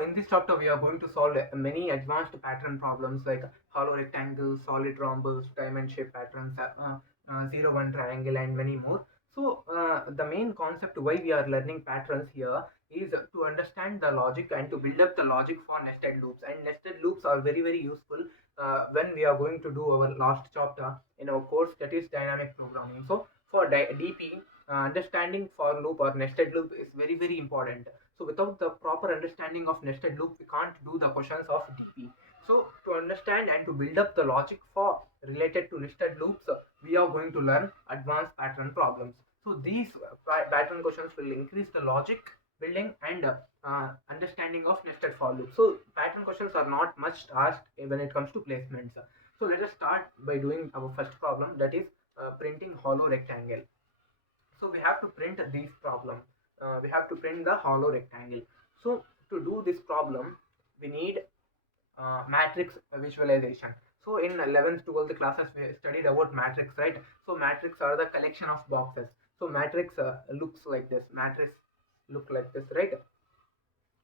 in this chapter, we are going to solve many advanced pattern problems like hollow rectangle, solid rhombus, diamond shape patterns, 0-1 triangle, and many more. So, the main concept why we are learning patterns here is to understand the logic and to build up the logic for nested loops. And nested loops are very, very useful when we are going to do our last chapter in our course, that is dynamic programming. So, for DP, understanding for loop or nested loop is very, very important. So without the proper understanding of nested loop, we can't do the questions of DP. So to understand and to build up the logic for related to nested loops, we are going to learn advanced pattern problems. So these pattern questions will increase the logic building and understanding of nested for loop. So pattern questions are not much asked when it comes to placements. So let us start by doing our first problem, that is printing hollow rectangle. So we have to print this problem. We have to print the hollow rectangle. So to do this problem, we need matrix visualization. So in 11th 12th classes we studied about matrix, right? So matrix are the collection of boxes. So matrix looks like this. Matrix look like this, right?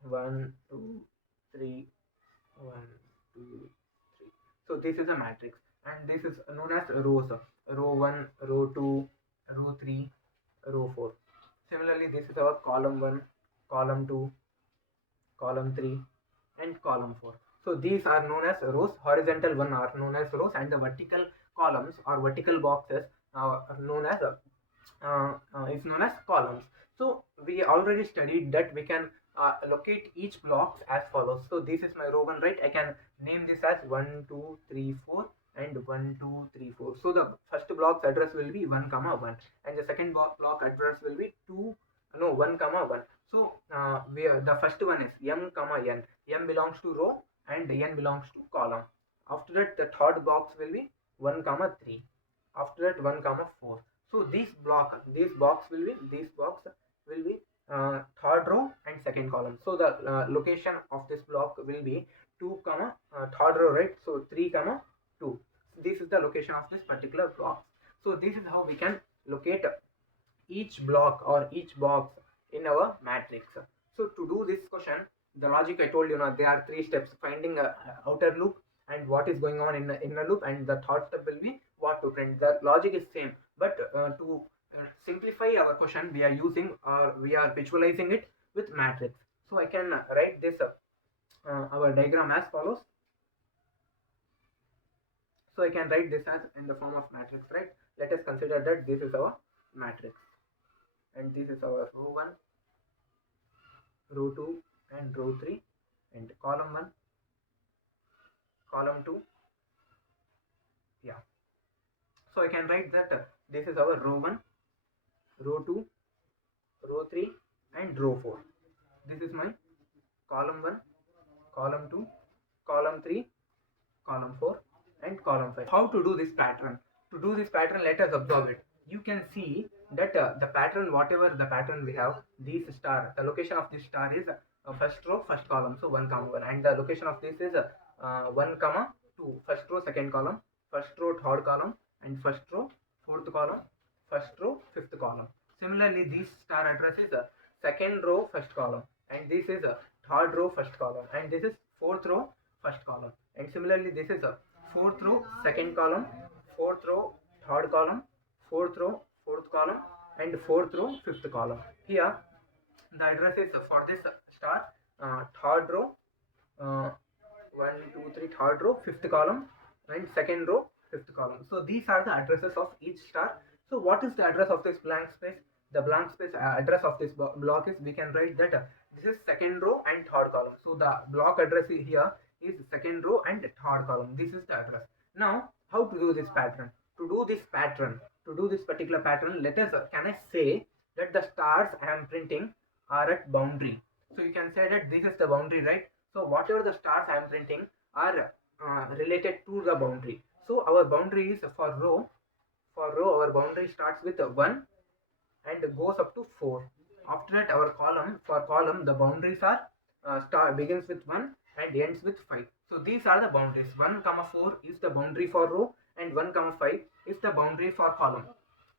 1 2 3 1 2 3. So this is a matrix, and this is known as rows. Row 1, row 2, row 3, row 4. Similarly, this is our column 1, column 2, column 3, and column 4. So these are known as rows. Horizontal one are known as rows, and the vertical columns or vertical boxes are known as is known as columns. So we already studied that we can locate each blocks as follows. So this is my row 1, right? I can name this as 1 2 3 4 and 1 2 3 4. So the first block's address will be 1 comma 1, and the second block address will be 1 comma 1. So the first one is m comma n. M belongs to row and n belongs to column. After that, the third box will be 1 comma 3. After that, 1 comma 4. So this box will be third row and second column. So the location of this block will be 2 comma third row, right? So 3 comma 2. This is the location of this particular block. So this is how we can locate each block or each box in our matrix. So to do this question, the logic I told you now, there are 3 steps: finding a outer loop and what is going on in the inner loop, and the third step will be what to print. The logic is same, but to simplify our question, we are using or we are visualizing it with matrix. So I can write this our diagram as follows. So I can write this as in the form of matrix, right? Let us consider that this is our matrix, and this is our row 1, row 2, and row 3, and column 1, column 2. Yeah. So I can write that this is our row 1, row 2, row 3, and row 4. This is my column 1, column 2, column 3, column 4, and column 5. How to do this pattern? To do this pattern, let us observe it. You can see that the pattern, whatever the pattern we have, this star, the location of this star is first row, first column, so 1 comma 1, and the location of this is 1 comma 2, first row, second column, first row, third column, and first row, fourth column, first row, fifth column. Similarly, this star address is second row, first column, and this is third row, first column, and this is fourth row, first column, and similarly this is fourth row, second column, fourth row, third column, fourth row, fourth column, and fourth row, fifth column. Here the address is for this star third row, 1 2 3, third row, fifth column, and second row, fifth column. So these are the addresses of each star. So what is the address of this blank space? The blank space address of this block is, we can write that this is second row and third column. So the block address here is second row and third column. This is the address. Now how to do this pattern? To do this particular pattern, let us can I say that the stars I am printing are at boundary. So you can say that this is the boundary, right? So whatever the stars I am printing are related to the boundary. So our boundary is for row. For row, our boundary starts with 1 and goes up to 4. After that, our column, for column, the boundaries are begins with 1 and ends with 5. So these are the boundaries. 1 comma 4 is the boundary for row, and 1 comma 5 is the boundary for column.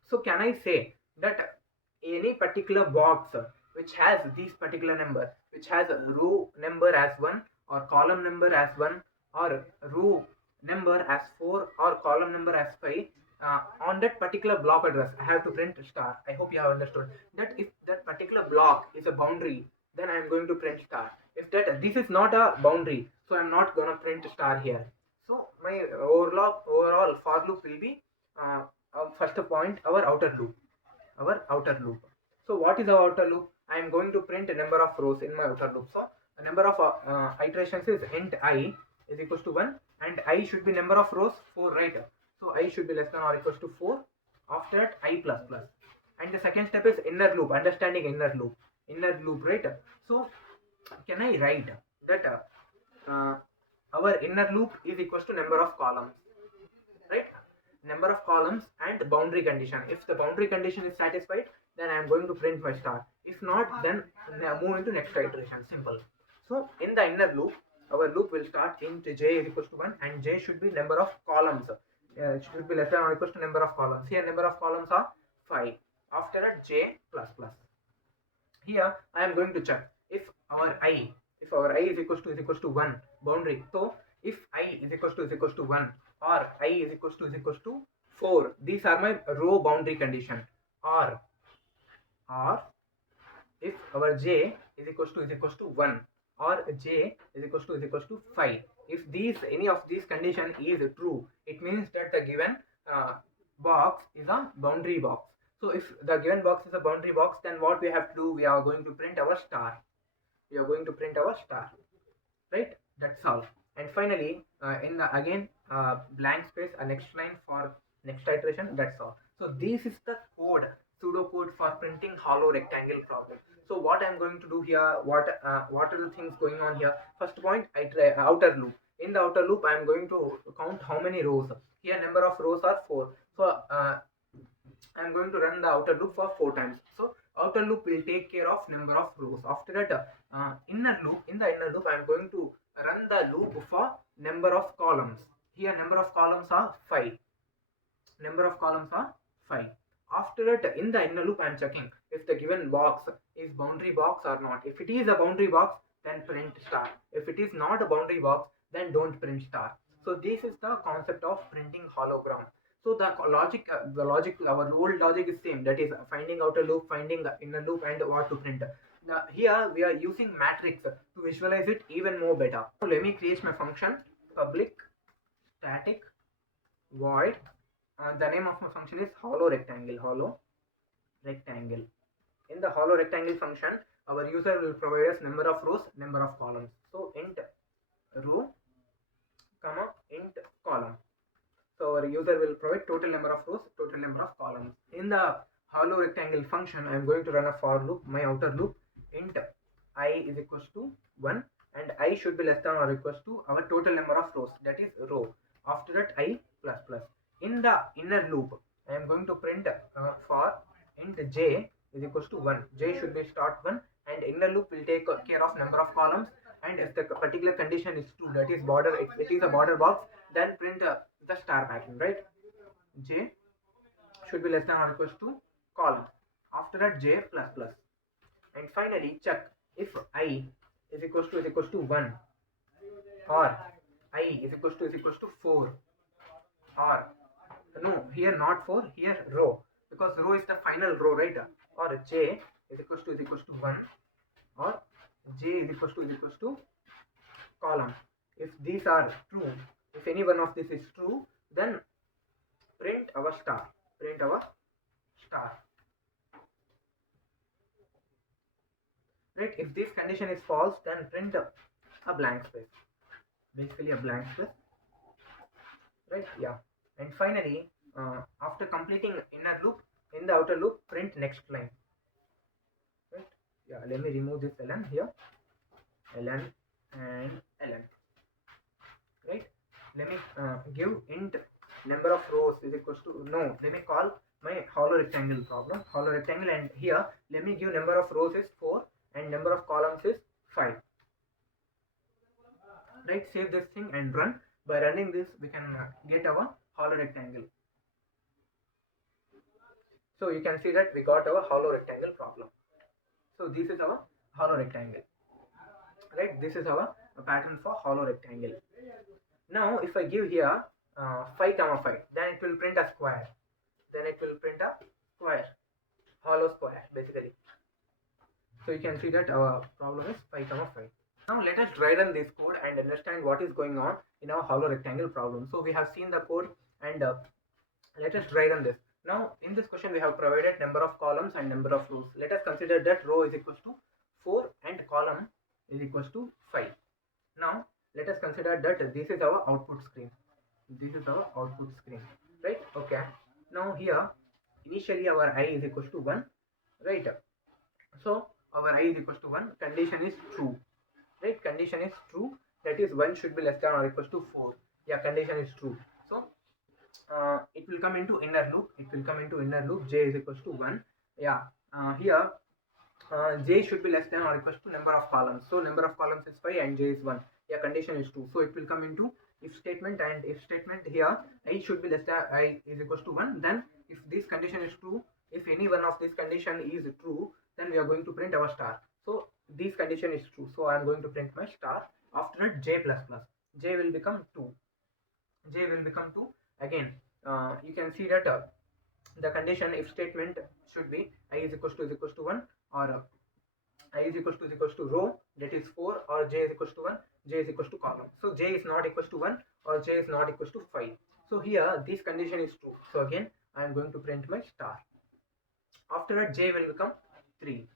So can I say that any particular box which has these particular number, which has a row number as 1 or column number as 1 or row number as 4 or column number as 5, on that particular block address I have to print star. I hope you have understood that if that particular block is a boundary, then I am going to print star. If that this is not a boundary, so I am not going to print star here. So my overall for loop will be first point our outer loop, so what is our outer loop? I am going to print a number of rows in my outer loop. So a number of iterations is int I is equals to 1, and I should be number of rows 4, right? So I should be less than or equals to 4. After that I plus plus, and the second step is inner loop, understanding inner loop, right? So can I write that our inner loop is equals to number of columns, right? Number of columns and boundary condition. If the boundary condition is satisfied, then I am going to print my star. If not, then move into next iteration. Simple. So in the inner loop, our loop will start int j is equals to 1, and j should be number of columns. It should be less than or equals to number of columns. Here number of columns are 5. After that j plus plus. Here I am going to check if our I is equals to 1 boundary. So if I is equals to 1 or I is equals to 4, these are my row boundary condition. Or if our j is equals to 1 or j is equals to 5, if any of these condition is true, it means that the given box is a boundary box. So if the given box is a boundary box, then what we have to do, we are going to print our star. Right? That's all. And finally, in the again blank space, a next line for next iteration. That's all. So this is the pseudocode for printing hollow rectangle problem. So what I'm going to do here, what are the things going on here? First point, I try outer loop. In the outer loop, I'm going to count how many rows. Here number of rows are 4. So I'm going to run the outer loop for 4 times. So outer loop will take care of number of rows. After that, in the inner loop, I'm going to run the loop for number of columns. Here number of columns are 5. After that, in the inner loop, I'm checking if the given box is boundary box or not. If it is a boundary box, then print star. If it is not a boundary box, then don't print star. So this is the concept of printing hologram. So the logic, our old logic is same. That is finding outer loop, finding the inner loop, and what to print. Now here we are using matrix to visualize it even more better. So let me create my function public static void. The name of my function is hollow rectangle. In the hollow rectangle function, our user will provide us number of rows, number of columns. So int row, comma int column. So our user will provide total number of rows, total number of columns. In the hollow rectangle function, I am going to run a for loop, my outer loop, int I is equals to 1, and I should be less than or equals to our total number of rows, that is row. After that I plus plus. In the inner loop, I am going to print for int j is equals to 1. J should be start 1, and inner loop will take care of number of columns, and if the particular condition is true, that is border, it is a border box, then print the star pattern, right? J should be less than or equals to column. After that j plus plus. And finally check if I is equals to 1 or I is equals to 4, or no, here not 4, here row, because row is the final row, right? Or j is equals to 1 or j is equals to column. If these are true, if any one of this is true, then print our star. Right? If this condition is false, then print a blank space. Basically a blank space. Right? Yeah. And finally, after completing inner loop, in the outer loop, print next line. Right? Yeah. Let me remove this ln here. Ln and ln. Right? Let me give int number of rows is equals to, no, let me call my hollow rectangle problem, hollow rectangle, and here let me give number of rows is 4 and number of columns is 5. Right? Save this thing and run. By running this, we can get our hollow rectangle. So you can see that we got our hollow rectangle problem. So this is our hollow rectangle, right? This is our pattern for hollow rectangle. Now if I give here 5 comma 5, then it will print a square. Then it will print a square, hollow square basically. So you can see that our problem is 5 comma 5. Now let us try run this code and understand what is going on in our hollow rectangle problem. So we have seen the code and let us try run this. Now in this question we have provided number of columns and number of rows. Let us consider that row is equals to 4 and column is equals to 5. Now let us consider that this is our output screen. This is our output screen, right? Okay. Now here initially our I is equals to 1, right? So our I is equals to 1, condition is true, right? Condition is true, that is 1 should be less than or equals to 4. Yeah, condition is true. So it will come into inner loop. It will come into inner loop. J is equals to 1. Yeah. Here j should be less than or equals to number of columns. So number of columns is 5 and j is 1. Yeah, condition is true. So it will come into if statement, and if statement here I should be less than I is equals to 1. Then if this condition is true, if any one of this condition is true, then we are going to print our star. So this condition is true. So I am going to print my star. After that j plus plus. J will become 2. J will become 2. Again, you can see that the condition if statement should be I is equals to 1, or I is equals to row, that is 4, or j is equals to 1, j is equals to column. So j is not equals to 1 or j is not equals to 5. So here this condition is true. So again I am going to print my star. After that j will become 3.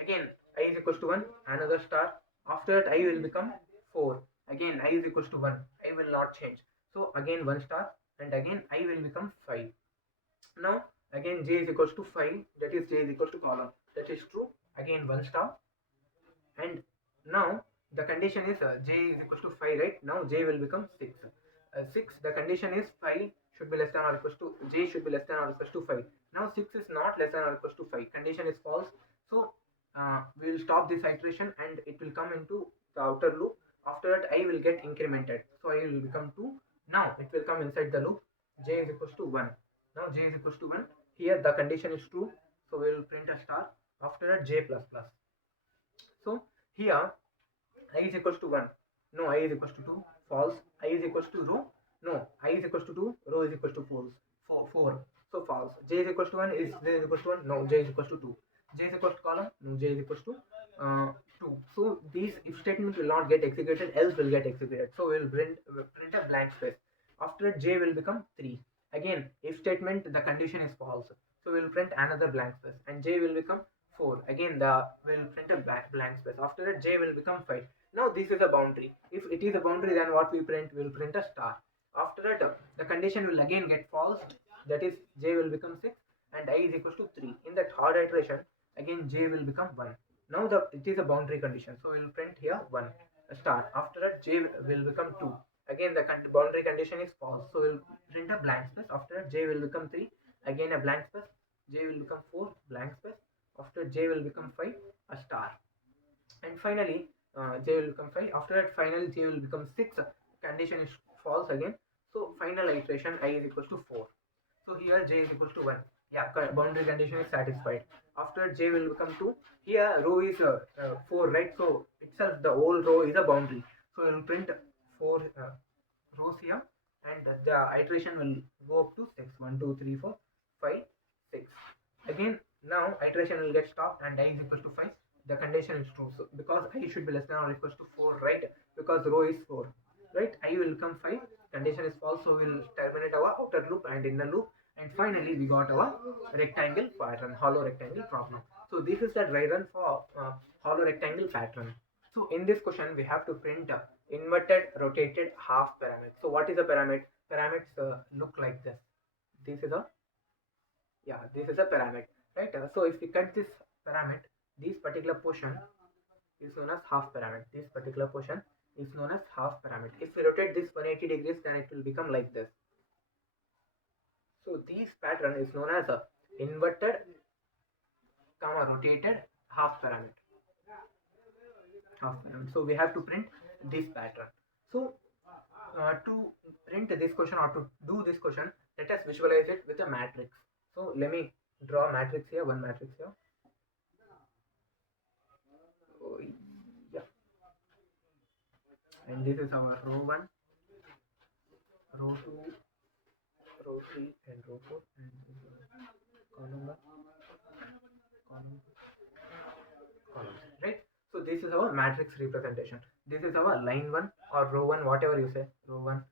Again I is equals to 1, another star. After that I will become 4. Again I is equals to 1, I will not change. So again 1 star, and again I will become 5. Now again j is equals to 5, that is j is equals to column, that is true. Again 1 star, and now the condition is j is equals to 5, right? Now j will become 6. 6, the condition is 5 should be less than or equals to, j should be less than or equals to 5. Now 6 is not less than or equals to 5, condition is false. So we will stop this iteration and it will come into the outer loop. After that I will get incremented, so I will become 2. Now it will come inside the loop. J is equals to 1. Now j is equals to 1. Here the condition is true, so we will print a star. After that j plus plus. So here I is equals to 1. No, I is equals to 2. False. I is equals to row. No, I is equals to 2. Row is equals to false. 4. So false. J is equals to 1. Is j is equals to 1? No, j is equals to 2. J is equals to column. No, j is equals to 2. So these if statement will not get executed, else will get executed. So we will print a blank space. After that j will become 3. Again if statement the condition is false, so we will print another blank space, and j will become 4. Again the will print a blank space. After that j will become 5. Now this is a boundary. If it is a boundary, then what we print, we will print a star. After that the condition will again get false, that is j will become 6 and I is equals to 3. In that third iteration again j will become 1. Now it is a boundary condition, so we will print here 1, a star. After that j will become 2. Again the boundary condition is false, so we will print a blank space. After that j will become 3, again a blank space. J will become 4, blank space. After j will become 5, a star. And finally j will become 5. After that finally j will become 6, condition is false again. So final iteration I is equals to 4. So here j is equals to 1. Yeah, boundary condition is satisfied. After j will become 2. Here row is 4, right? So itself the whole row is a boundary. So we will print 4 rows here, and the iteration will go up to 6. 1, 2, 3, 4, 5, 6. Again now iteration will get stopped and I is equals to 5. The condition is true, so because I should be less than or equals to 4, right? Because row is 4, right? I will become 5. Condition is false, so we will terminate our outer loop and inner loop, and finally we got our rectangle pattern, hollow rectangle problem. So this is the dry run for hollow rectangle pattern. So in this question we have to print inverted rotated half pyramid. So what is a pyramid? Pyramids look like this. This is a, yeah, this is a pyramid, right? So if we cut this pyramid, this particular portion is known as half pyramid. This particular portion is known as half pyramid. If we rotate this 180 degrees, then it will become like this. So this pattern is known as a inverted rotated half pyramid. So we have to print this pattern. So to print this question or to do this question, let us visualize it with a matrix. So let me draw a matrix here, one matrix here. and this is our row 1, row 2, row 3 and row 4, and this is column 1, column 2, column 3, right? So this is our matrix representation. This is our line 1 or row 1, whatever you say, row 1,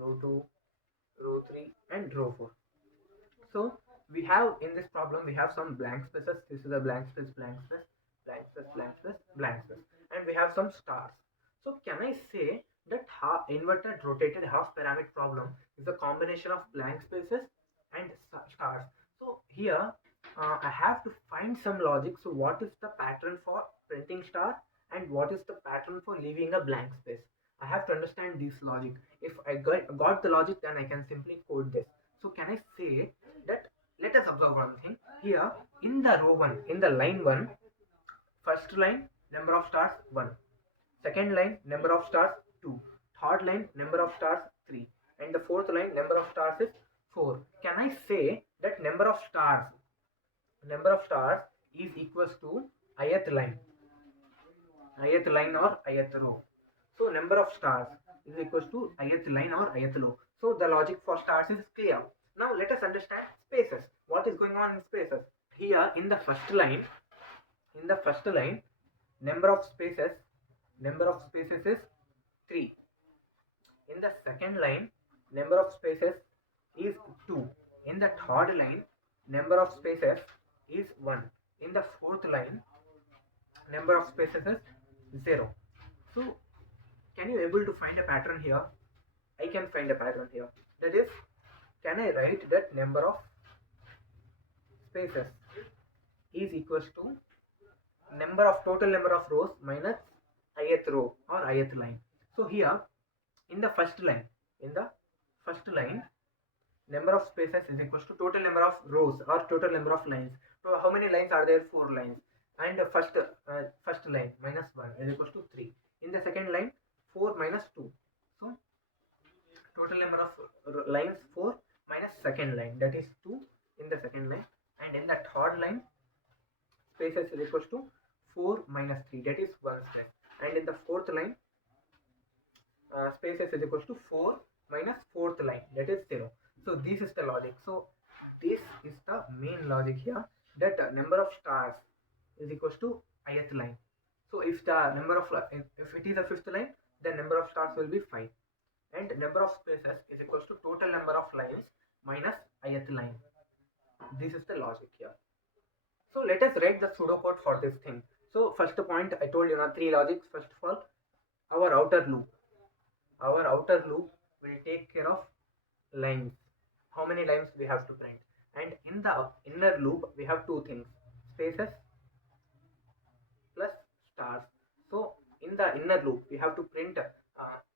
row 2, row 3 and row 4. So we have in this problem we have some blank spaces. This is a blank space, blank space, blank space, blank space, blank space, and we have some stars. So can I say that inverted rotated half pyramid problem is a combination of blank spaces and stars? So here I have to find some logic. So what is the pattern for printing star and what is the pattern for leaving a blank space? I have to understand this logic. If I got the logic, then I can simply code this. So can I say that, let us observe one thing here in the row 1, in the line 1, first line number of stars 1, second line number of stars 2, third line number of stars 3, and the fourth line number of stars is 4. Can I say that number of stars is equals to ith line or ith row? So number of stars is equals to ith line or ith row. So the logic for stars is clear. Now let us understand spaces. What is going on in spaces? Here in the first line, number of spaces is 3. In the second line, number of spaces is 2. In the third line, number of spaces is 1. In the fourth line, number of spaces is 0. So can you able to find a pattern here? I can find a pattern here. That is, can I write that number of spaces is equals to total number of rows minus ith row or ith line? So here in the first line, number of spaces is equals to total number of rows or total number of lines. So how many lines are there? 4 lines. And the first line minus 1 is equals to 3. In the second line, 4 minus 2. So total number of lines 4 minus second line, that is 2 in the second line, and in the third line spaces is equals to 4 minus 3, that is 1 space, and in the fourth line spaces is equals to 4 minus fourth line, that is 0. So this is the logic. So this is the main logic here, that number of stars is equals to ith line. So if the number of if it is a fifth line, then number of stars will be 5, and number of spaces is equals to total number of lines minus ith line. This is the logic here. So let us write the pseudocode for this thing. So first point, I told you now 3 logics. First of all, our outer loop will take care of lines. How many lines we have to print? And in the inner loop we have 2 things, spaces plus stars. So in the inner loop we have to print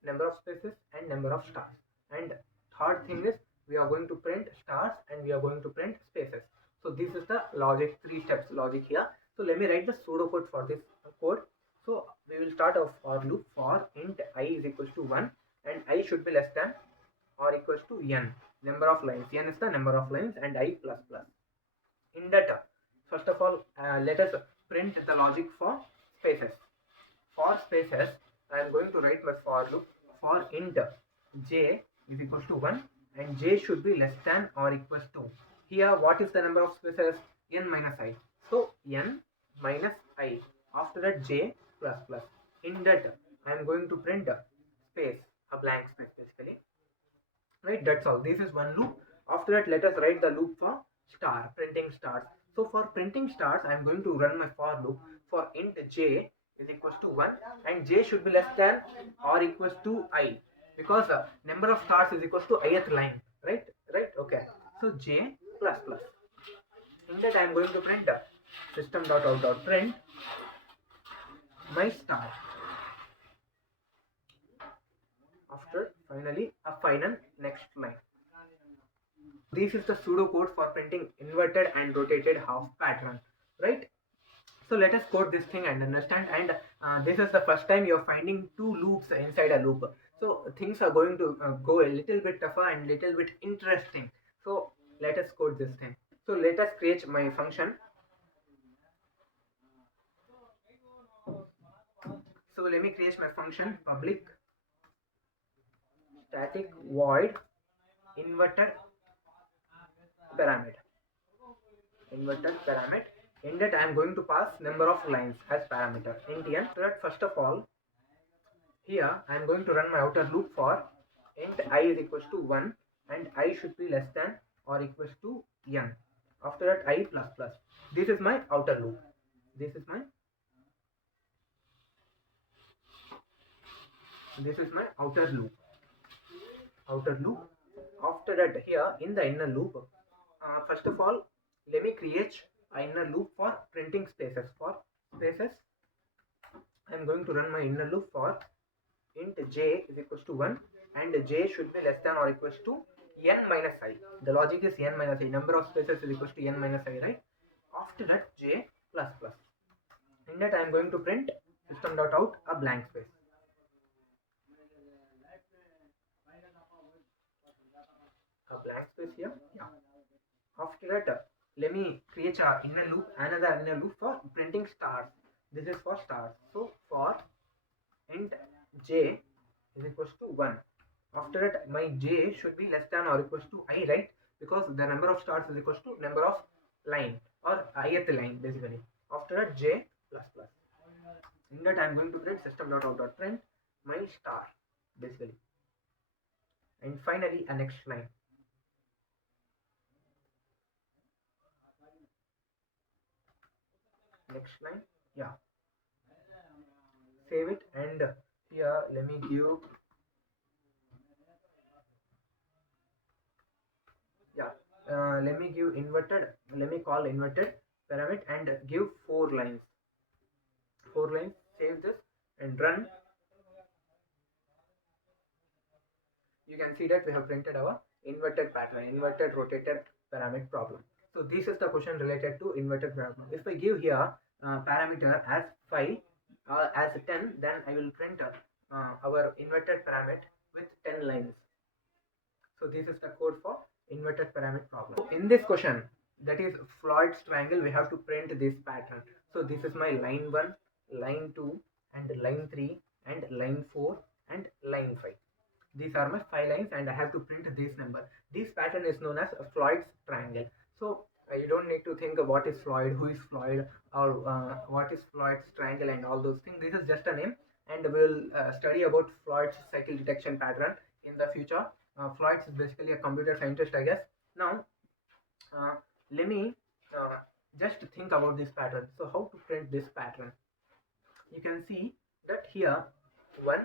number of spaces and number of stars, and third thing is we are going to print stars and we are going to print spaces. So this is the logic, 3 steps logic here. So let me write the pseudocode for this code. So we will start our for loop for int I is equals to 1 and I should be less than or equals to n, number of lines. N is the number of lines and I plus plus. In that, first of all, let us print the logic for spaces. For spaces, I am going to write my for loop for int j is equals to 1 and j should be less than or equals to. Here, what is the number of spaces? N minus I. So n minus I. After that, j plus plus. In that, I am going to print space, a blank space basically. Right, that's all. This is one loop. After that, let us write the loop for star, printing stars. So for printing stars, I am going to run my for loop for int j is equals to 1 and j should be less than or equals to I, because number of stars is equals to ith line, right? Okay. So j plus plus. In that, I am going to print system.out.print my star. After finally a final next line. This is the pseudocode for printing inverted and rotated half pattern, right? So let us code this thing and understand. And this is the first time you are finding 2 loops inside a loop. So things are going to go a little bit tougher and little bit interesting. So let us code this thing. So let us create my function. So let me create my function public static void inverted pyramid. Inverted pyramid. In that I am going to pass number of lines as parameter int n. So that first of all, here I am going to run my outer loop for int I is equals to 1 and I should be less than or equals to n. After that I plus plus. This is my outer loop. This is my outer loop. Outer loop. After that, here in the inner loop, first of all, let me create an inner loop for printing spaces. For spaces, I am going to run my inner loop for int j is equals to 1 and j should be less than or equals to n minus I. The logic is n minus I. Number of spaces is equals to n minus I, right? After that, j plus plus. In that, I am going to print system.out a blank space. A blank space here. Yeah. After that, let me create a inner loop, another inner loop for printing stars. This is for stars. So for int j is equals to 1. After that, my j should be less than or equals to I, right? Because the number of stars is equals to number of line or ith line basically. After that, j plus plus. In that, I am going to print system.out.print my star basically. And finally, a next line. Next line, yeah. Save it and here let me give let me give inverted, let me call inverted pyramid and give 4 lines. Save this and run. You can see that we have printed our inverted pattern, inverted rotated pyramid problem. So this is the question related to inverted pyramid. If I give here parameter as 5 as 10, then I will print our inverted pyramid with 10 lines. So this is the code for inverted pyramid problem. So in this question, that is Floyd's triangle, we have to print this pattern. So this is my line 1, line 2 and line 3 and line 4 and line 5. These are my 5 lines and I have to print this number. This pattern is known as Floyd's triangle. So you don't need to think of what is Floyd, who is Floyd, or what is Floyd's triangle and all those things. This is just a name and we will study about Floyd's cycle detection pattern in the future. Floyd is basically a computer scientist, I guess. Now, let me just think about this pattern. So how to print this pattern? You can see that here 1,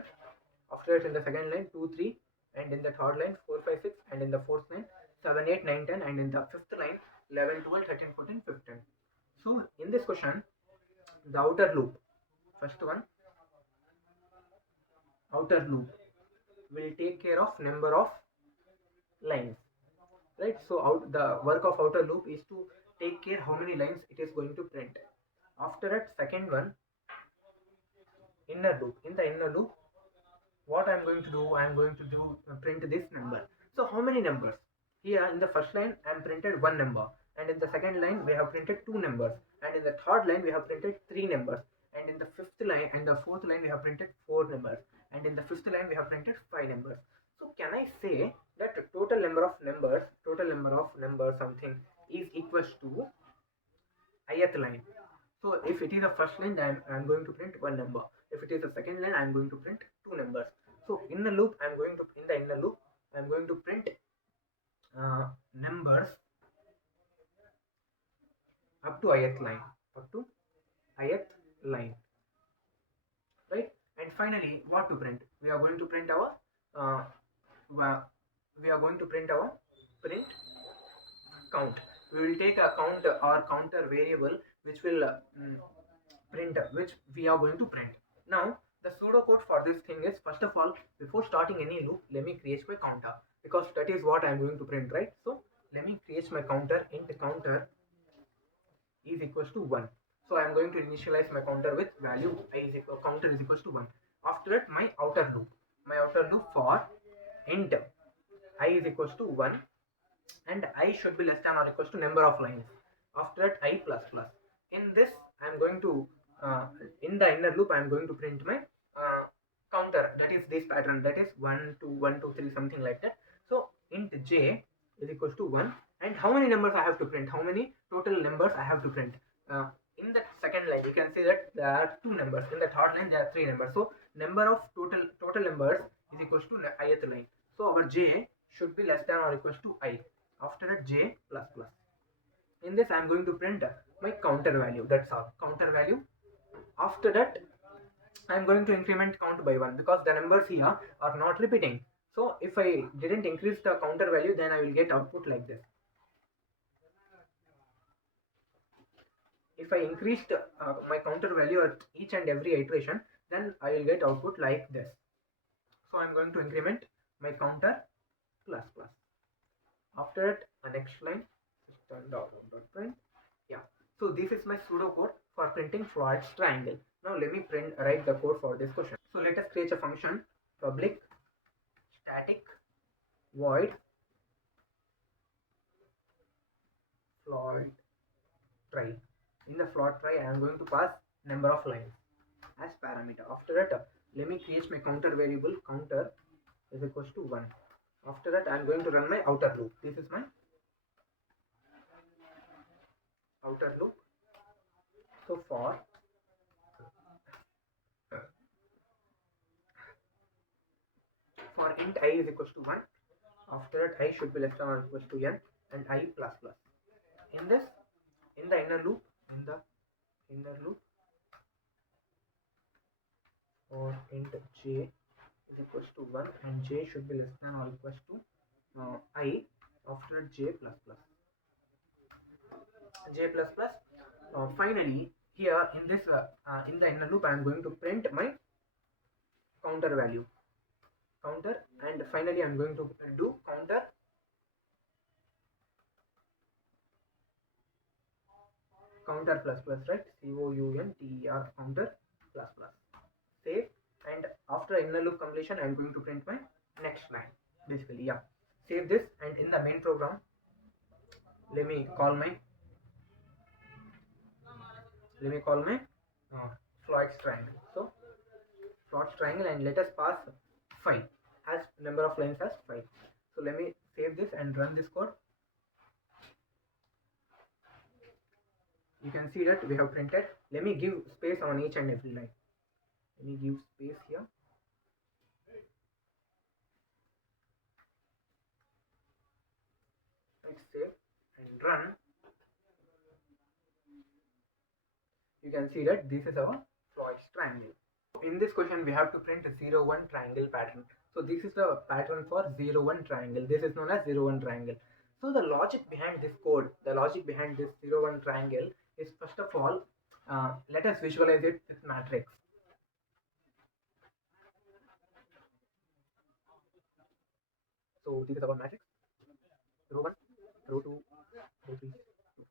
after that in the second line 2, 3, and in the third line 4, 5, 6, and in the fourth line 7, 8, 9, 10, and in the fifth line 11, 12, 13, 14, 15. So in this question, the outer loop, first one, outer loop will take care of number of lines, right? So the work of outer loop is to take care how many lines it is going to print. After that, second one, inner loop. In the inner loop, what I am going to do, I am going to do print this number. So how many numbers? Here in the first line I am printed 1 number, and in the second line we have printed 2 numbers, and in the third line we have printed 3 numbers, and in the fifth line and the fourth line we have printed 4 numbers, and in the fifth line we have printed 5 numbers. So can I say that total number of numbers something is equals to ith line? So if it is a first line, then I am going to print 1 number. If it is a second line, I am going to print 2 numbers. So in the loop, I am going to in the inner loop, I am going to print numbers up to ith line, right? And finally, what to print? We are going to print our print count. We will take a count or counter variable which will print, which we are going to print. Now the pseudocode for this thing is, first of all, before starting any loop, let me create my counter, because that is what I am going to print, right? So let me create my counter. Int counter is equals to 1. So I am going to initialize my counter with value counter is equals to 1. After that, my outer loop for int I is equals to 1 and I should be less than or equals to number of lines. After that, I plus plus. In this, I am going to in the inner loop I am going to print my counter, that is this pattern, that is 1 2 1 2 3 something like that. So int j is equals to 1, and how many numbers I have to print, how many total numbers I have to print. In the second line you can see that there are 2 numbers, in the third line there are 3 numbers, so number of total numbers is equals to ith line. So our j should be less than or equals to I. After that j plus plus. In this I am going to print my counter value, that's all, counter value. After that I am going to increment count by 1 because the numbers here are not repeating. So if I didn't increase the counter value, then I will get output like this. If I increased my counter value at each and every iteration, then I will get output like this. So I am going to increment my counter plus plus. After that, the next line, system.out.print. Yeah. So this is my pseudo code for printing Floyd's triangle. Now let me write the code for this question. So let us create a function, public static void float try. In the float try, I am going to pass number of lines as parameter. After that, let me create my counter variable, counter is equals to 1. After that, I am going to run my outer loop. This is my outer loop. So for int I is equals to 1, after that I should be less than or equals to n, and I plus plus. In this, in the inner loop, for int j is equals to 1 and j should be less than or equals to I, after j plus plus. Finally, here in this in the inner loop, I am going to print my counter value, and finally I am going to do counter plus plus, right? counter counter plus plus. Save, and after inner loop completion, I am going to print my next line. Basically, yeah. Save this, and in the main program, let me call my Floyd's triangle. So Floyd's triangle, and let us pass 5 as number of lines as 5. So let me save this and run this code. You can see that we have printed. Let me give space on each and every line. Let me give space here. Let's save and run. You can see that this is our Floyd's triangle. In this question, we have to print a 0-1 triangle pattern. So this is the pattern for 0-1 triangle. This is known as 0-1 triangle. So the logic behind this code, the logic behind this 0-1 triangle is, first of all, let us visualize it with matrix. So this is our matrix. Row 1, row 2, row 3,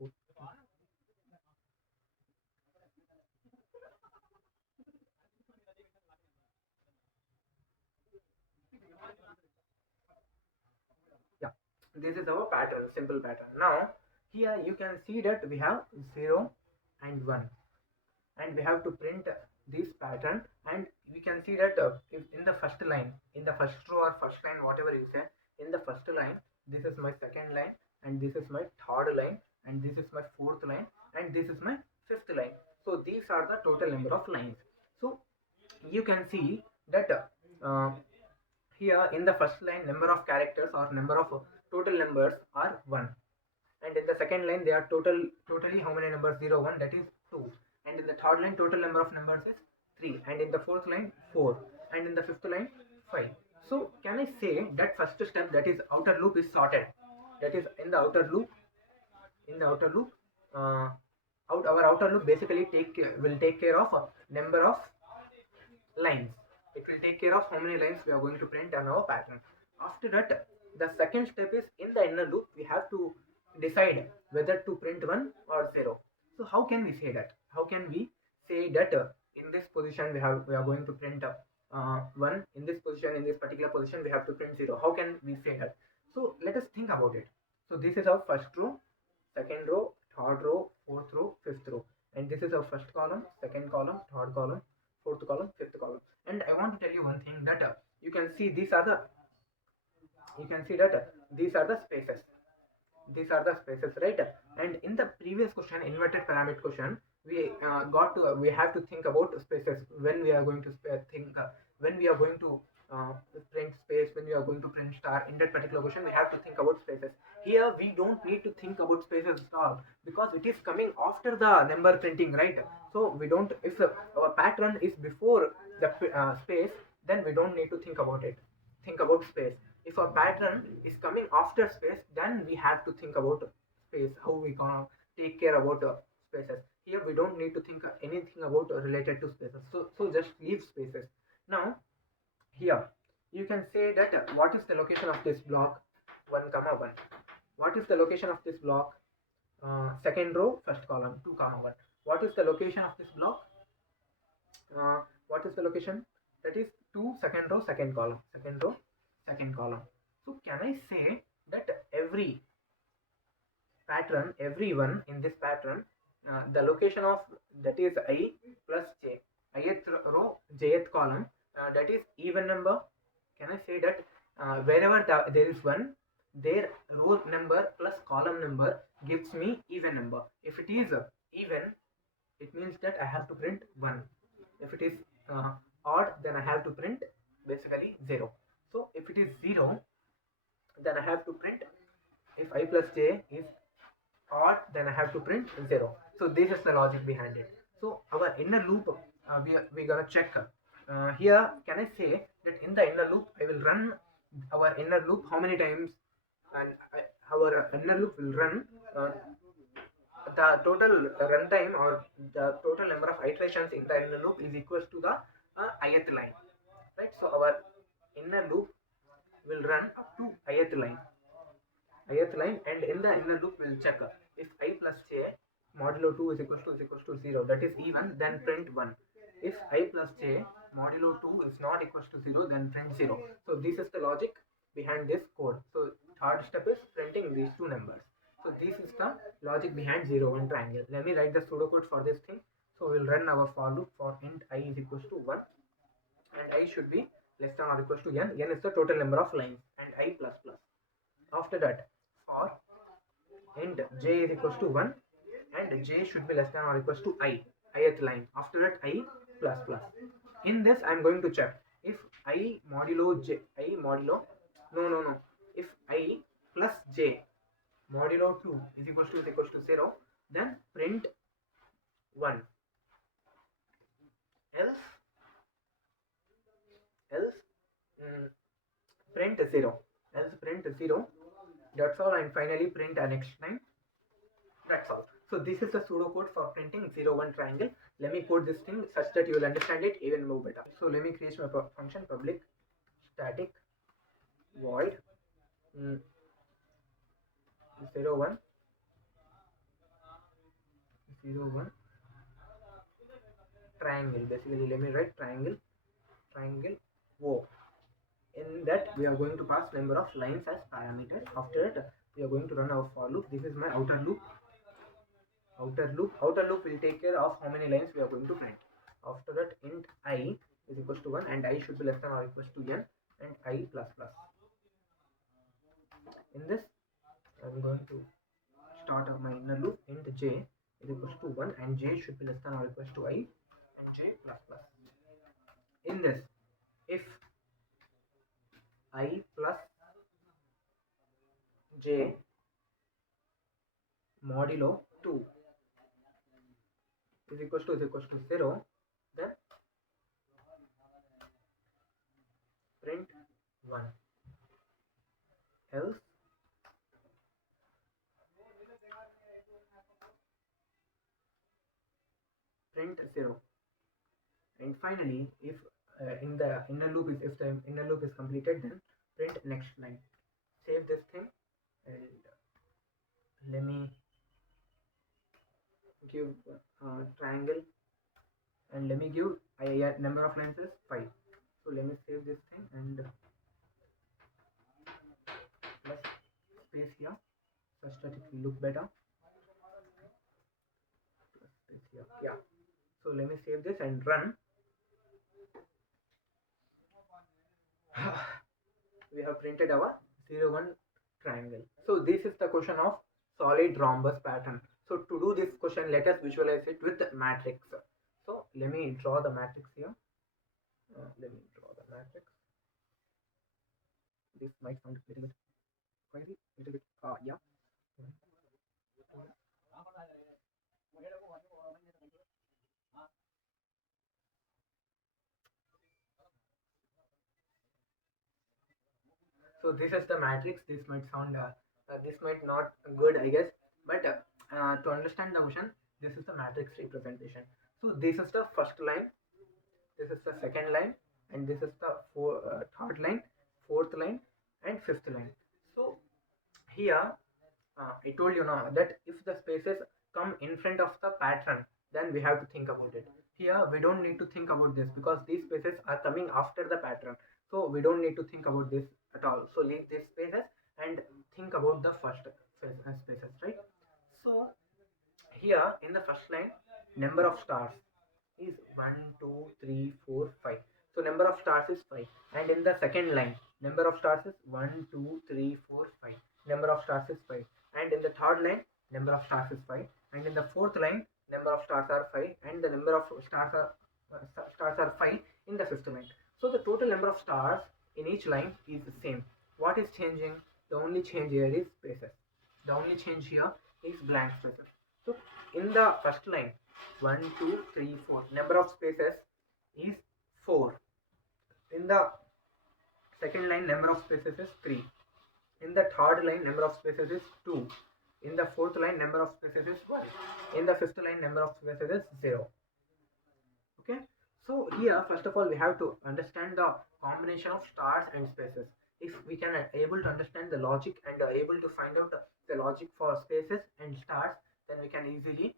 row 4. Yeah, this is our pattern, simple pattern. Now here you can see that we have 0 and 1, and we have to print this pattern, and we can see that if in the first line, in the first row or first line, whatever you say, in the first line, this is my second line, and this is my third line, and this is my fourth line, and this is my fifth line. So these are the total number of lines. So you can see that here in the first line, number of characters or number of total numbers are 1, and in the second line they are totally how many numbers, 0 1, that is 2, and in the third line total number of numbers is 3, and in the fourth line 4, and in the fifth line 5. So can I say that first step, that is outer loop, is sorted? That is, in the outer loop, our outer loop basically will take care of number of lines. It will take care of how many lines we are going to print on our pattern. After that, the second step is, in the inner loop we have to decide whether to print 1 or 0. So how can we say that? How can we say that in this position we are going to print 1, in this position, in this particular position we have to print 0? How can we say that? So let us think about it. So this is our first row, second row, third row, fourth row, fifth row, and this is our first column, second column, third column, fourth column, fifth column. And I want to tell you one thing, that you can see these are the you can see that these are the spaces, these are the spaces, right? And in the previous question, inverted pyramid question, we we have to think about spaces when we are going to think when we are going to uh, print space, when we are going to print star. In that particular question we have to think about spaces. Here we don't need to think about spaces at all, because it is coming after the number printing, right? So we don't, if our pattern is before the space, then we don't need to think about it, think about space. If a pattern is coming after space, then we have to think about space, how we gonna take care about spaces. Here we don't need to think anything about related to spaces, so just leave spaces. Now here you can say that what is the location of this block 1 comma 1, what is the location of this block second row first column 2 comma 1, what is the location of this block what is the location, that is 2 second row second column, second row second column. So can I say that every pattern, everyone in this pattern, the location of that is I plus j, ith row jth column, that is even number. Can I say that wherever there is one, their row number plus column number gives me even number. If it is even, it means that I have to print 1. If it is odd, then I have to print basically 0. So if it is 0, then I have to print, if I plus j is odd, then I have to print 0. So this is the logic behind it. So our inner loop, we're gonna check here. Can I say that in the inner loop I will run our inner loop how many times, and our inner loop will run the total runtime, or the total number of iterations in the inner loop is equals to the ith line, right? So our inner loop will run up to ith line, and in the inner loop we'll check if I plus j modulo 2 is equals to 0, that is even, then print 1. If I plus j modulo 2 is not equals to 0, then print 0. So this is the logic behind this code. So third step is printing these two numbers. So this is the logic behind 0 1 triangle. Let me write the pseudocode for this thing. So we'll run our for loop for int I is equals to 1, and I should be less than or equals to n. N is the total number of lines, and I plus plus. After that, for int j is equals to 1, and j should be less than or equals to ith line. After that, I plus plus. In this I am going to check if I modulo j, I modulo, no, if I plus j modulo 2 is equals to 0, then print 1, else print 0, else print 0. That's all. And finally print a next line. That's all. So this is the pseudocode for printing 0 1 triangle. Let me code this thing such that you will understand it even more better. So let me create my function public static void 0 1 0 1 triangle. Basically, let me write triangle O. In that we are going to pass number of lines as parameters. After that, we are going to run our for loop. This is my outer loop. Outer loop will take care of how many lines we are going to print. After that, int I is equals to 1, and I should be less than or equals to n, and I plus plus. In this, I'm going to start up my inner loop. Int j is equals to 1, and j should be less than or equals to I, and j plus plus. In this, if I plus j modulo 2 is equals to 0, then print 1, else print 0. And finally, if in the inner loop is, if the inner loop is completed, then print next line. Save this thing, and let me give triangle, and let me give number of lines is 5. So let me save this thing and plus space here such that it will look better. Plus space here, yeah. So let me save this and run. we have printed our 0 1 triangle. So this is the question of solid rhombus pattern. So to do this question, let us visualize it with the matrix. So let me draw the matrix here. Let me draw the matrix. This might sound a little bit crazy, little bit, yeah. So this is the matrix. This might sound, this might not good, I guess, but to understand the motion, this is the matrix representation. So this is the first line, this is the second line, and this is the third line, fourth line, and fifth line. So here, I told you now that if the spaces come in front of the pattern, then we have to think about it. Here we don't need to think about this because these spaces are coming after the pattern, so we don't need to think about this at all. So leave these spaces and think about the first spaces, right? So here in the first line, number of stars is 1, 2, 3, 4, 5. So number of stars is 5. And in the second line, number of stars is 1, 2, 3, 4, 5. Number of stars is 5. And in the third line, number of stars is 5. And in the fourth line, number of stars are 5. And the number of stars are 5 in the fifth line. So the total number of stars in each line is the same. What is changing? The only change here is spaces. The only change here is blank spaces. So in the first line, 1, 2, 3, 4, number of spaces is 4. In the second line, number of spaces is 3. In the third line, number of spaces is 2. In the fourth line, number of spaces is 1. In the fifth line, number of spaces is 0. Okay, so here first of all we have to understand the combination of stars and spaces. If we can able to understand the logic and able to find out the logic for spaces and stars, then we can easily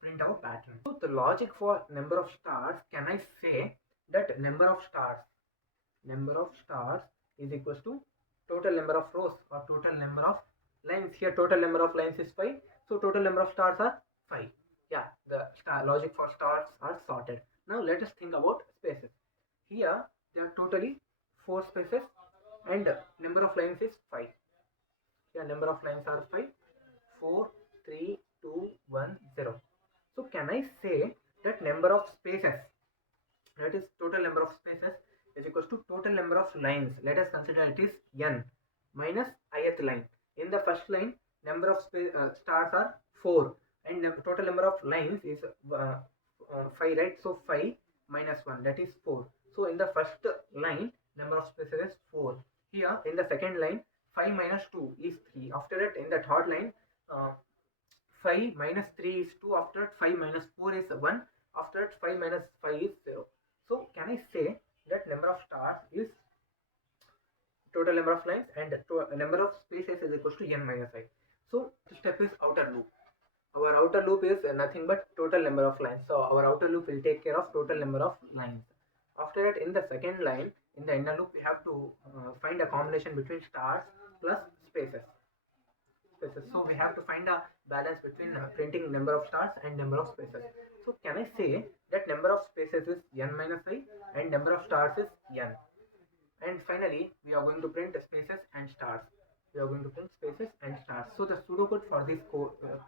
print our pattern. So the logic for number of stars, can I say that number of stars is equals to total number of rows or total number of lines. Here total number of lines is 5, so total number of stars are 5. Yeah, the logic for stars are sorted. Now let us think about spaces. Here there are totally 4 spaces and number of lines is 5. Here number of lines are 5, 4, 3, 2, 1, 0. So can I say that number of spaces, that is total number of spaces, is equals to total number of lines. Let us consider it is n minus ith line. In the first line, number of stars are 4 and the total number of lines is 5, right? So 5 minus 1, that is 4. So in the first line, number of spaces is 4. Here in the second line, 5 minus 2 is 3. After that, in the third line, 5 minus 3 is 2. After that, 5 minus 4 is 1. After that, 5 minus 5 is 0. So can I say that number of stars is total number of lines and number of spaces is equals to n minus I. So the step is outer loop. Our outer loop is nothing but total number of lines. So our outer loop will take care of total number of lines. After that, in the second line, in the inner loop, we have to find a combination between stars plus spaces. So we have to find a balance between printing number of stars and number of spaces. So can I say that number of spaces is n minus I and number of stars is n? And finally, we are going to print spaces and stars. We are going to print spaces and stars. So the pseudocode for this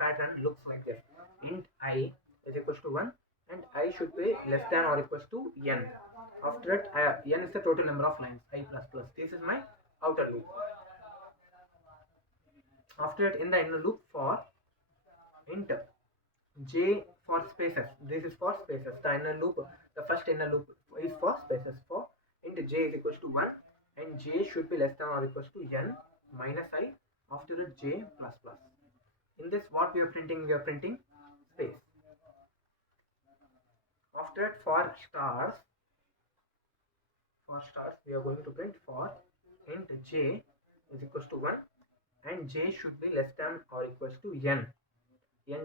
pattern looks like this. Int I is equals to 1 and I should be less than or equals to n. After that, n is the total number of lines, I plus plus. This is my outer loop. After that, in the inner loop for int j for spaces, this is for spaces. The inner loop, the first inner loop is for spaces. For int j is equals to 1 and j should be less than or equals to n minus I. After that, j plus plus. In this, what we are printing? We are printing space. After that, for stars, we are going to print for int j is equals to 1 and j should be less than or equals to n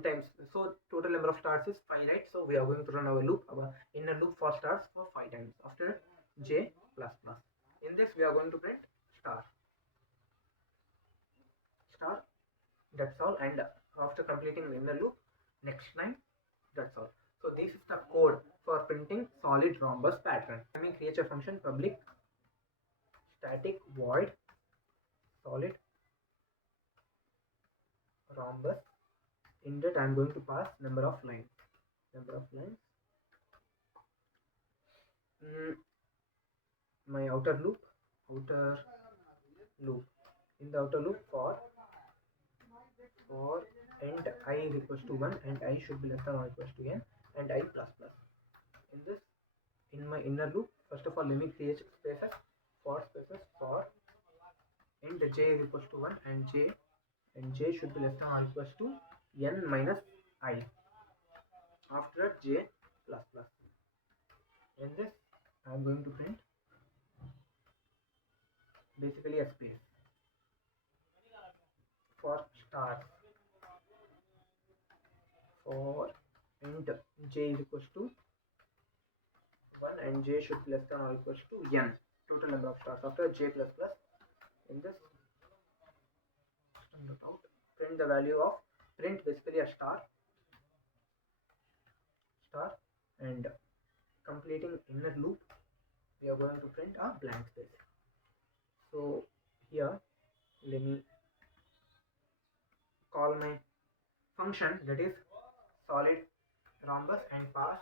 times. So total number of stars is 5, right? So we are going to run our loop, our inner loop for stars for 5 times. After that, j plus plus. In this, we are going to print star. That's all. And after completing the inner loop, next line, that's all. So this is the code for printing solid rhombus pattern. Let me create a function public static void solid rhombus. In that I am going to pass number of lines. Mm, my outer loop. In the outer loop for and I is equals to 1 and I should be less than or equals to n and I plus plus. In this, in my inner loop, first of all let me create spaces for and j is equals to 1 and j should be less than or equals to n minus I. After that j plus plus. In this I am going to print basically a space for stars for int j is equals to 1 and j should be less than or equals to n, total number of stars. After j plus plus, in this out, print the value of basically a star and completing inner loop we are going to print a blank space. So here let me call my function, that is solid rhombus, and pass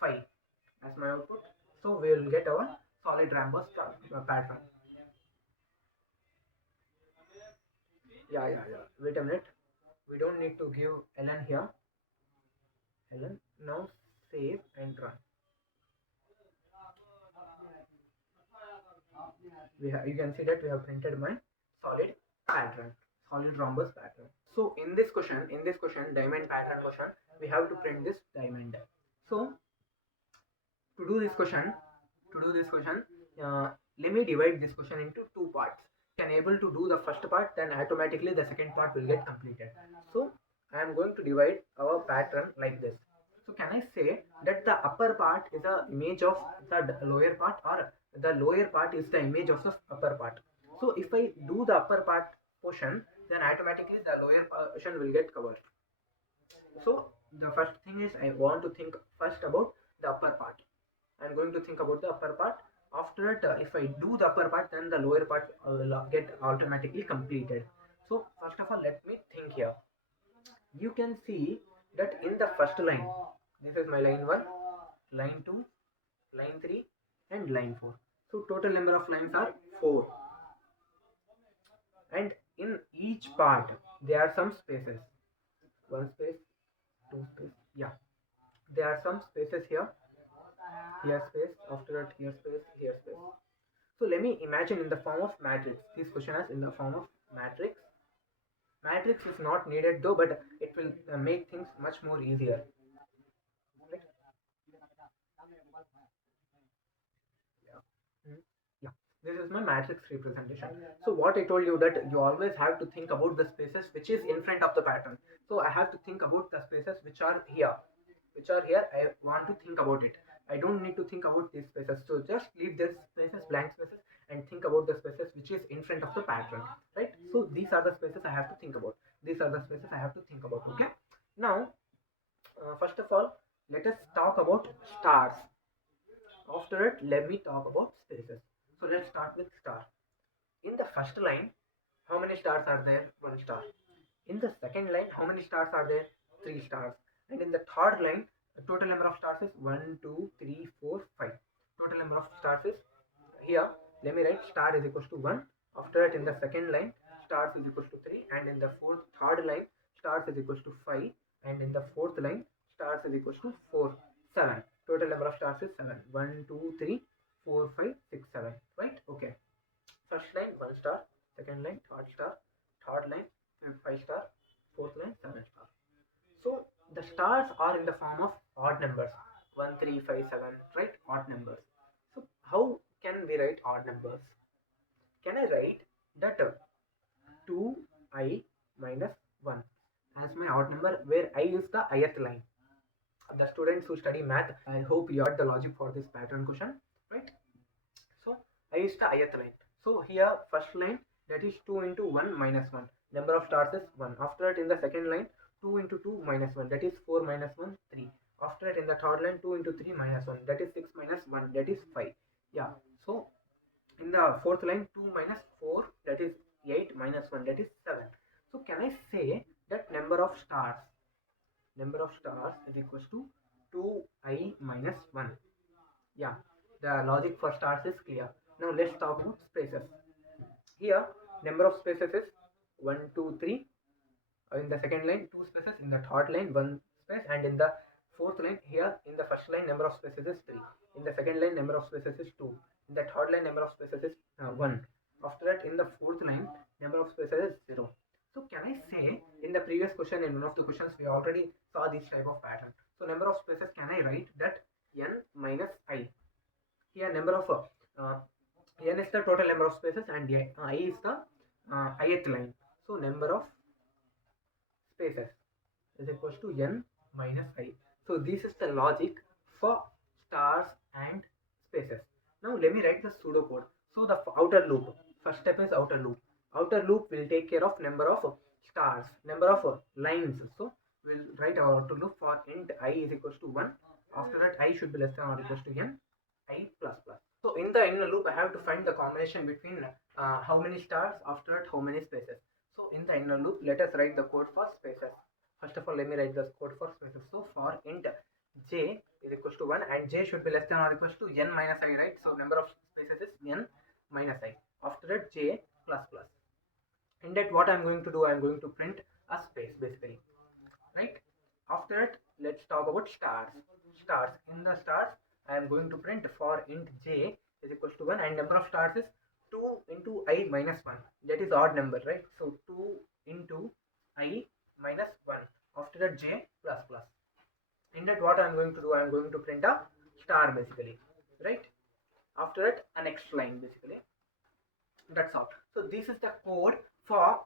5 as my output. So we will get our solid rhombus pattern. Yeah. Wait a minute. We don't need to give ln here. Now save and run. You can see that we have printed my solid rhombus pattern. So in this question, diamond pattern question, we have to print this diamond. So to do this question, let me divide this question into two parts. Can able to do the first part, then automatically the second part will get completed. So I am going to divide our pattern like this. So can I say that the upper part is the image of the lower part, or the lower part is the image of the upper part? So if I do the upper part portion, then automatically the lower portion will get covered. So the first thing is I want to think first about the upper part. I am going to think about the upper part. After it, if I do the upper part, then the lower part will get automatically completed. So first of all, let me think here. You can see that in the first line, this is my line 1, line 2, line 3 and line 4. So total number of lines are 4. And in each part, there are some spaces. 1 space, 2 space, yeah. There are some spaces here space, after that here space, here space. So let me imagine in the form of matrix. This question is in the form of matrix. Matrix is not needed though, but it will make things much more easier. Right? Yeah. This is my matrix representation. So what I told you, that you always have to think about the spaces which is in front of the pattern. So I have to think about the spaces which are here. I want to think about it. I don't need to think about these spaces. So just leave these spaces, blank spaces, and think about the spaces which is in front of the pattern, right? So these are the spaces I have to think about. Okay. Now, first of all, let us talk about stars. After it, let me talk about spaces. So let's start with star. In the first line, how many stars are there? 1 star. In the second line, how many stars are there? 3 stars. And in the third line, the total number of stars is 1, 2, 3, 4, 5. Total number of stars is here. Let me write star is equals to 1. After that, in the second line, stars is equals to 3. And in the third line, stars is equals to 5. And in the fourth line, stars is equals to 4, 7. Total number of stars is 7. 1, 2, 3, 4, 5, 6, 7. Right? Okay. First line 1 star, second line third line 5 star, fourth line 7 star. So the stars are in the form of odd numbers, 1, 3, 5, 7, right? Odd numbers. So how can we write odd numbers? Can I write that 2i minus 1 as my odd number, where I is the ith line? The students who study math, I hope you got the logic for this pattern question, right? So I is the ith line. So here first line, that is 2 into 1 minus 1. Number of stars is 1. After that, in the second line, 2 into 2 minus 1, that is 4 minus 1, 3. After that, in the third line, 2 into 3 minus 1, that is 6 minus 1, that is 5. Yeah. So In the fourth line, 2 minus 4, that is 8, minus 1, that is 7. So can I say that number of stars is equals to 2i minus 1? Yeah, the logic for stars is clear. Now let's talk about spaces. Here number of spaces is 1, 2, 3. In the second line 2 spaces, in the third line 1 space, and in the fourth line, here in the first line number of spaces is 3, in the second line number of spaces is 2, in the third line number of spaces is 1. After that, in the fourth line number of spaces is 0. So can I say, in the previous question, in one of the questions we already saw this type of pattern. So number of spaces, can I write that n minus I? Here number of n is the total number of spaces and I is the ith line. So number of spaces is equals to n minus I. So this is the logic for stars and spaces. Now let me write the pseudocode. So the outer loop, first step is outer loop. Outer loop will take care of number of stars, number of lines. So we'll write our outer loop for int I is equals to 1. After that, I should be less than or equals to n I plus plus. So in the inner loop, I have to find the combination between how many stars, after that how many spaces. So in the inner loop, let us write the code for spaces. First of all, let me write the code for spaces. So for int j is equals to 1, and j should be less than or equals to n minus I, right? So number of spaces is n minus I. After that, j plus plus. In that, what I'm going to do, I'm going to print a space basically, right? After that, let's talk about stars. Stars, in the stars, I am going to print for int j is equals to 1, and number of stars is 2 into I minus 1. That is odd number, right? So 2 into I minus 1. After that, j plus plus. In that, what I am going to do, I am going to print a star basically, right? After that, a next line basically. That's all. So this is the code for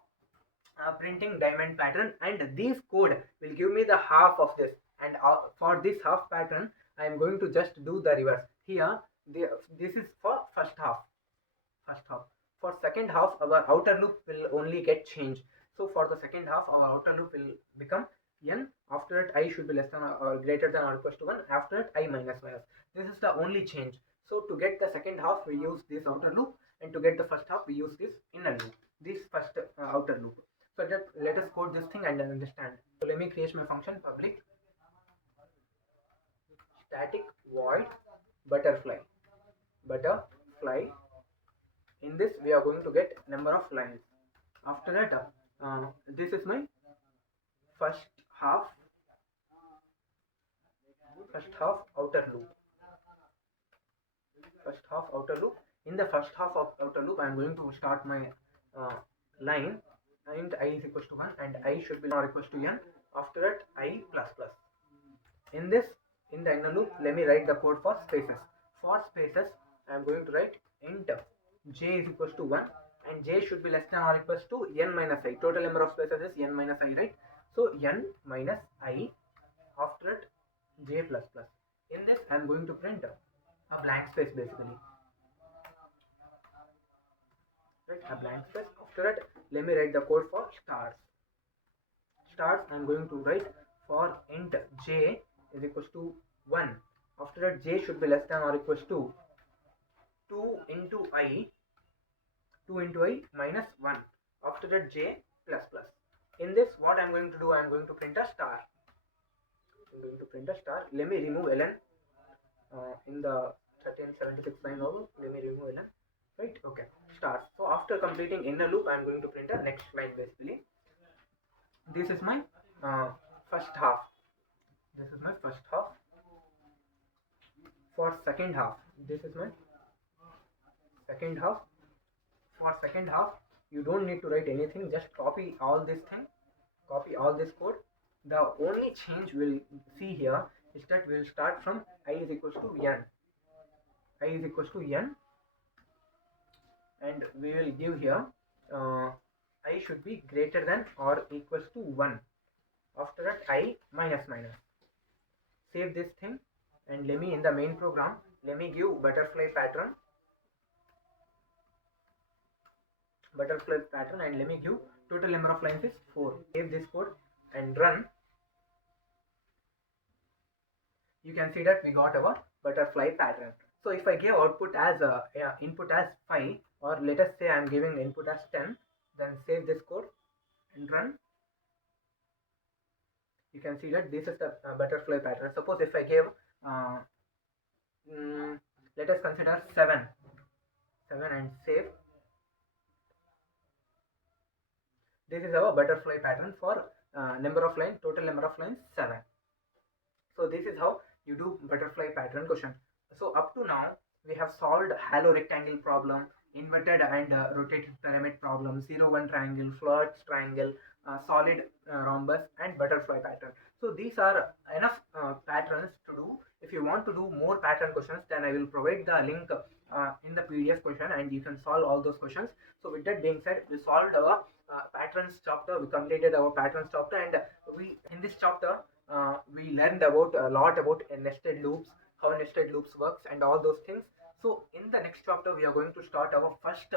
printing diamond pattern, and this code will give me the half of this, and for this half pattern I am going to just do the reverse. Here this is for first half. For second half, our outer loop will only get changed. So for the second half, our outer loop will become n. After that, I should be less than or greater than or equals to 1. After that, I minus minus. This is the only change. So to get the second half, we use this outer loop, and to get the first half, we use this inner loop, this first outer loop. So let us code this thing and understand. So let me create my function public static void butterfly. In this, we are going to get number of lines. After that, this is my first half outer loop. In the first half of outer loop, I am going to start my line, and I is equals to 1, and I should be not equals to n. After that, I plus plus. In the inner loop, let me write the code for spaces. For spaces, I am going to write int j is equals to 1, and j should be less than or equals to n minus I. Total number of spaces is n minus I, right? So n minus I. After it, j plus plus. In this, I am going to print a blank space basically, right? A blank space. After that, let me write the code for stars. I am going to write for int j is equals to 1. After that, j should be less than or equals to 2 into I minus 1. After that, j plus plus. In this, what I am going to do, I am going to print a star. Let me remove ln in the 1376 line over. Let me remove ln, right? Okay, stars. So after completing inner loop, I am going to print a next line basically. This is my first half. For second half, this is my second half. For second half, you don't need to write anything, just copy all this code. The only change we'll see here is that we'll start from I is equals to n, and we will give here I should be greater than or equals to 1. After that, I minus minus. Save this thing, and let me, in the main program, let me give butterfly pattern, and let me give total number of lines is 4. Save this code and run. You can see that we got our butterfly pattern. So if I give output as input as 5, or let us say I am giving input as 10, then save this code and run. You can see that this is the butterfly pattern. Suppose if I give uh, let us consider 7 and save. This is our butterfly pattern for number of lines, total number of lines 7. So this is how you do butterfly pattern question. So up to now we have solved hollow rectangle problem, inverted and rotated pyramid problem, 0 1 triangle, fluid triangle, solid rhombus, and butterfly pattern. So these are enough patterns to do. If you want to do more pattern questions, then I will provide the link in the PDF question, and you can solve all those questions. So with that being said, we solved our patterns chapter. We completed our patterns chapter, and we in this chapter we learned about a lot about nested loops, how nested loops works, and all those things. So in the next chapter we are going to start our first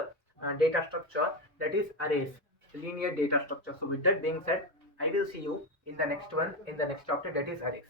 data structure, that is arrays, linear data structure. So with that being said, I will see you in the next one, in the next chapter, that is arrays.